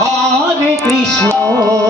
Hare Krishna.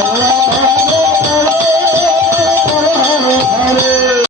Oh